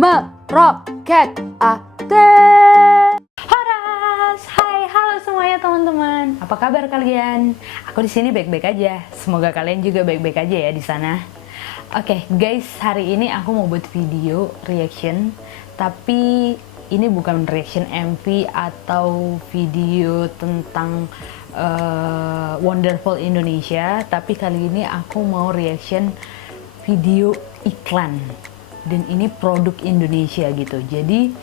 meroket AT. Horas, hai, halo semuanya teman-teman. Apa kabar kalian? Aku di sini baik-baik aja. Semoga kalian juga baik-baik aja ya di sana. Oke, guys, hari ini aku mau buat video reaction, tapi ini bukan reaction MV atau video tentang Wonderful Indonesia, tapi kali ini aku mau reaction video iklan, dan ini produk Indonesia gitu. Jadi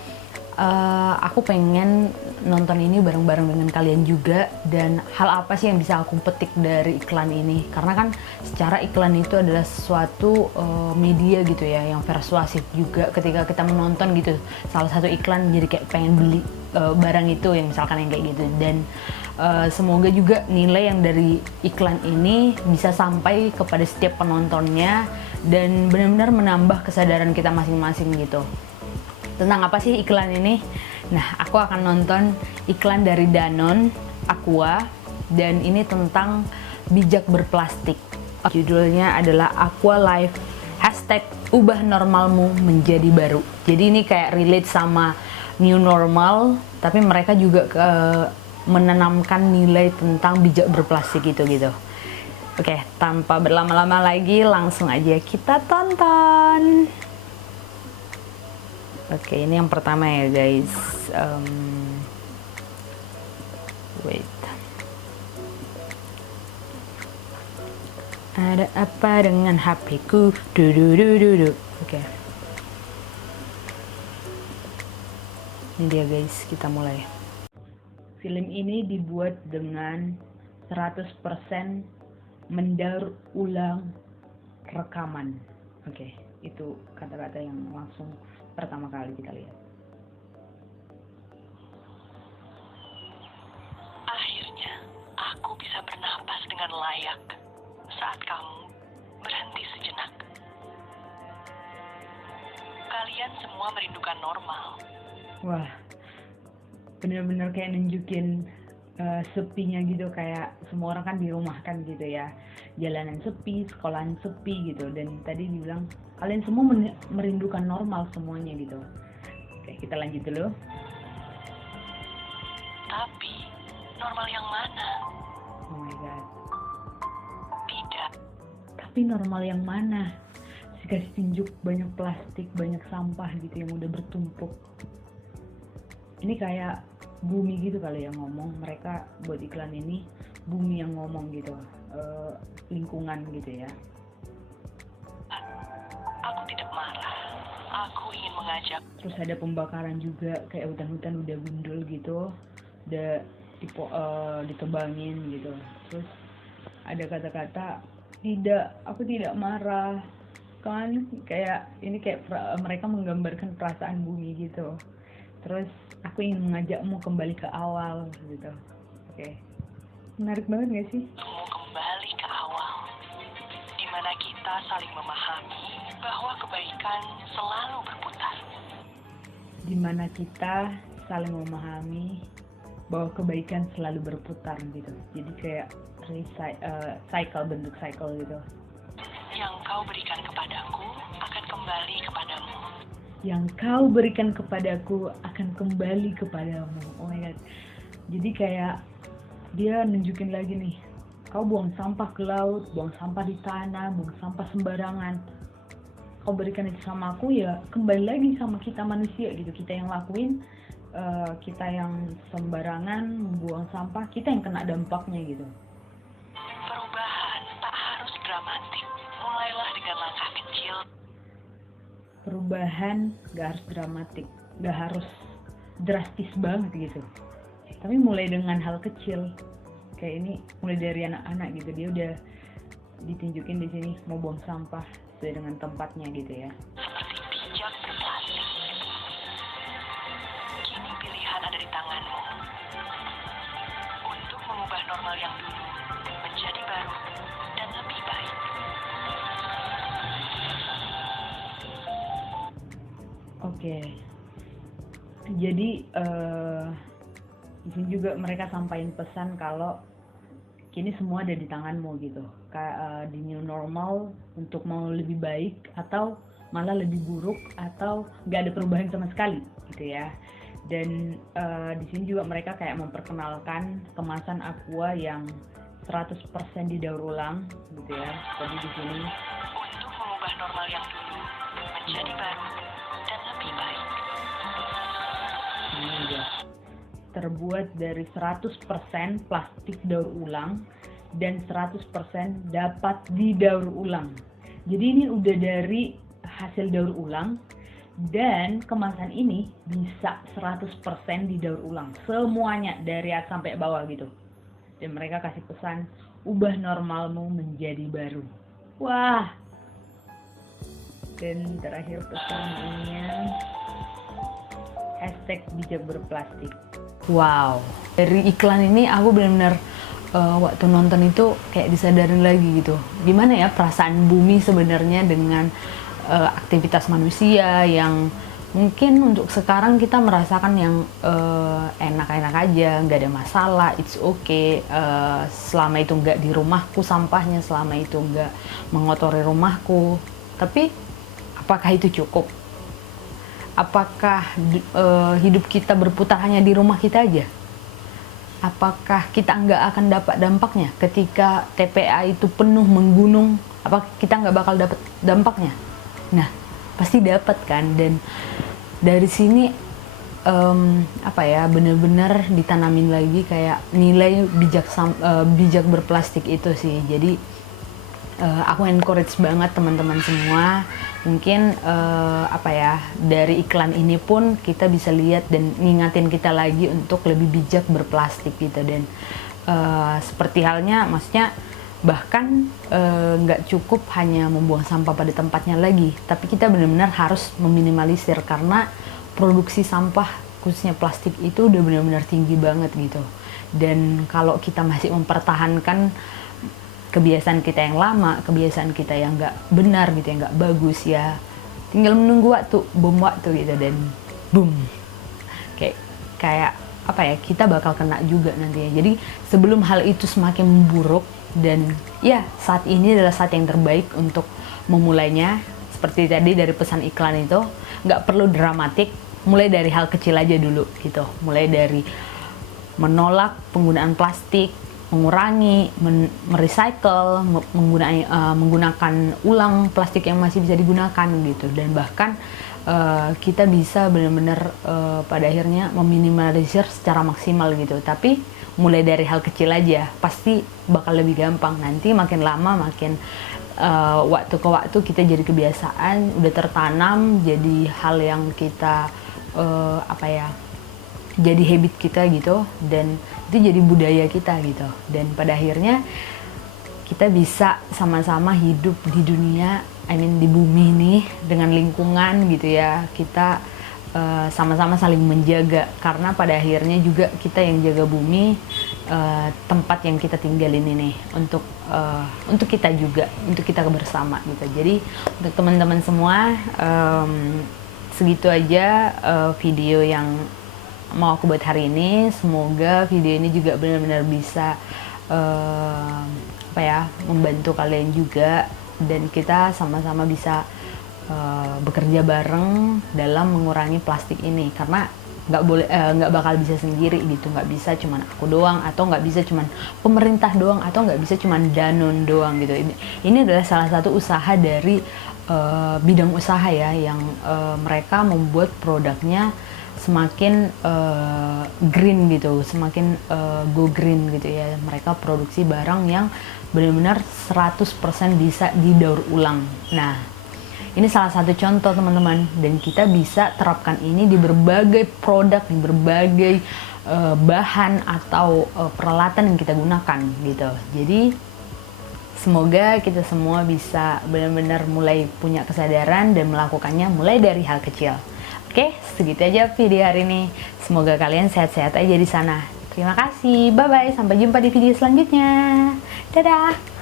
aku pengen nonton ini bareng-bareng dengan kalian juga, dan hal apa sih yang bisa aku petik dari iklan ini, karena kan secara iklan itu adalah suatu media gitu ya, yang persuasif juga ketika kita menonton gitu. Salah satu iklan jadi kayak pengen beli barang itu, yang misalkan yang kayak gitu. Dan semoga juga nilai yang dari iklan ini bisa sampai kepada setiap penontonnya dan benar-benar menambah kesadaran kita masing-masing gitu. Tentang apa sih iklan ini? Nah, aku akan nonton iklan dari Danone Aqua, dan ini tentang bijak berplastik. Judulnya adalah Aqua Life #ubah normalmu menjadi baru. Jadi ini kayak relate sama new normal, tapi mereka juga menanamkan nilai tentang bijak berplastik gitu. Oke, tanpa berlama-lama lagi, langsung aja kita tonton. Oke, ini yang pertama ya guys. Wait. Ada apa dengan HP-ku? Oke. Ini dia guys, kita mulai. Film ini dibuat dengan 100% mendaur ulang rekaman. Oke, itu kata-kata yang langsung pertama kali kita lihat. Akhirnya, aku bisa bernapas dengan layak saat kamu berhenti sejenak. Kalian semua merindukan normal. Wah, bener-bener kayak nunjukin sepinya gitu, kayak semua orang kan dirumahkan gitu ya, jalanan sepi, sekolahan sepi gitu. Dan tadi dibilang kalian semua merindukan normal semuanya gitu. Oke, kita lanjut dulu. Tapi, normal yang mana? Oh my god. Tidak. Tapi normal yang mana? Dikasih tunjuk banyak plastik, banyak sampah gitu yang udah bertumpuk. Ini kayak bumi gitu kali yang ngomong. Mereka buat iklan ini bumi yang ngomong gitu, lingkungan gitu ya. Aku tidak marah. Aku ingin mengajak. Terus ada pembakaran juga, kayak hutan-hutan udah gundul gitu, udah ditebangin gitu. Terus ada kata-kata, tidak, aku tidak marah kan, kayak ini kayak mereka menggambarkan perasaan bumi gitu. Terus aku ingin mengajakmu kembali ke awal gitu. Oke. Menarik banget gak sih? Kamu kembali ke awal, di mana kita saling memahami bahwa kebaikan selalu berputar. Dimana kita saling memahami bahwa kebaikan selalu berputar gitu. Jadi kayak cycle, bentuk cycle gitu. Yang kau berikan kepadaku akan kembali kepadamu. Yang kau berikan kepadaku akan kembali kepadamu. Oh my god. Jadi kayak dia nunjukin lagi nih, kau buang sampah ke laut, buang sampah di tanah, buang sampah sembarangan, kau berikan itu sama aku, ya kembali lagi sama kita manusia gitu. Kita yang lakuin, kita yang sembarangan membuang sampah, kita yang kena dampaknya gitu. Perubahan tak harus dramatik. Mulailah dengan langkah kecil. Perubahan gak harus dramatik, gak harus drastis banget gitu, tapi mulai dengan hal kecil. Kayak ini mulai dari anak-anak gitu, dia udah ditunjukin di sini mau buang sampah sesuai dengan tempatnya gitu ya. Seperti bijak berplastik. Kini pilihan ada di tanganmu. Untuk mengubah normal yang dulu menjadi baru dan lebih baik. Oke. Jadi di sini juga mereka sampaikan pesan kalau kini semua ada di tanganmu gitu. Kayak di new normal, untuk mau lebih baik atau malah lebih buruk atau nggak ada perubahan sama sekali gitu ya. Dan di sini juga mereka kayak memperkenalkan kemasan aqua yang 100% didaur ulang gitu ya. Jadi di sini Untuk mengubah normal yang dulu menjadi baru dan lebih baik. ini dia. Terbuat dari 100% plastik daur ulang dan 100% dapat didaur ulang. Jadi ini udah dari hasil daur ulang, dan kemasan ini bisa 100% didaur ulang. Semuanya dari atas sampai bawah gitu. Dan mereka kasih pesan, ubah normalmu menjadi baru. Wah. Dan terakhir pesannya, #bijak berplastik. Wow. Dari iklan ini aku benar-benar waktu nonton itu kayak disadarin lagi gitu. Gimana ya perasaan bumi sebenarnya dengan aktivitas manusia yang mungkin untuk sekarang kita merasakan yang enak-enak aja, nggak ada masalah, it's okay, selama itu nggak di rumahku sampahnya, selama itu nggak mengotori rumahku. Tapi apakah itu cukup? Apakah hidup kita berputar hanya di rumah kita aja? Apakah kita nggak akan dapat dampaknya ketika TPA itu penuh menggunung? Apa kita nggak bakal dapat dampaknya? Nah, pasti dapat kan. Dan dari sini benar-benar ditanamin lagi kayak nilai bijak berplastik itu sih. Jadi aku encourage banget teman-teman semua. Mungkin dari iklan ini pun kita bisa lihat dan ngingatin kita lagi untuk lebih bijak berplastik gitu. Dan seperti halnya, maksudnya bahkan nggak cukup hanya membuang sampah pada tempatnya lagi, tapi kita benar-benar harus meminimalisir, karena produksi sampah khususnya plastik itu udah benar-benar tinggi banget gitu. Dan kalau kita masih mempertahankan kebiasaan kita yang lama, kebiasaan kita yang nggak benar gitu, yang nggak bagus, ya tinggal menunggu waktu, bom waktu gitu, dan boom, kayak kita bakal kena juga nantinya. Jadi sebelum hal itu semakin memburuk, dan ya saat ini adalah saat yang terbaik untuk memulainya. Seperti tadi dari pesan iklan itu, nggak perlu dramatik, mulai dari hal kecil aja dulu gitu. Mulai dari menolak penggunaan plastik, mengurangi, merecycle, menggunakan ulang plastik yang masih bisa digunakan gitu. Dan bahkan kita bisa benar-benar pada akhirnya meminimalisir secara maksimal gitu. Tapi mulai dari hal kecil aja, pasti bakal lebih gampang. Nanti makin lama, makin waktu ke waktu kita jadi kebiasaan, udah tertanam jadi hal yang kita jadi habit kita gitu, dan itu jadi budaya kita gitu. Dan pada akhirnya kita bisa sama-sama hidup di dunia, di bumi ini dengan lingkungan gitu ya. Kita sama-sama saling menjaga, karena pada akhirnya juga kita yang jaga bumi, tempat yang kita tinggalin ini untuk kita juga, untuk kita bersama gitu. Jadi untuk teman-teman semua, segitu aja video yang mau aku buat hari ini. Semoga video ini juga benar-benar bisa membantu kalian juga, dan kita sama-sama bisa bekerja bareng dalam mengurangi plastik ini. Karena nggak bakal bisa sendiri gitu, nggak bisa cuman aku doang, atau nggak bisa cuman pemerintah doang, atau nggak bisa cuman Danone doang gitu. Ini adalah salah satu usaha dari bidang usaha ya, yang mereka membuat produknya semakin green gitu, semakin go green gitu ya. Mereka produksi barang yang benar-benar 100% bisa didaur ulang. Nah, ini salah satu contoh teman-teman, dan kita bisa terapkan ini di berbagai produk, di berbagai bahan atau peralatan yang kita gunakan gitu. Jadi semoga kita semua bisa benar-benar mulai punya kesadaran dan melakukannya mulai dari hal kecil. Oke, segitu aja video hari ini. Semoga kalian sehat-sehat aja di sana. Terima kasih, bye-bye, sampai jumpa di video selanjutnya. Dadah!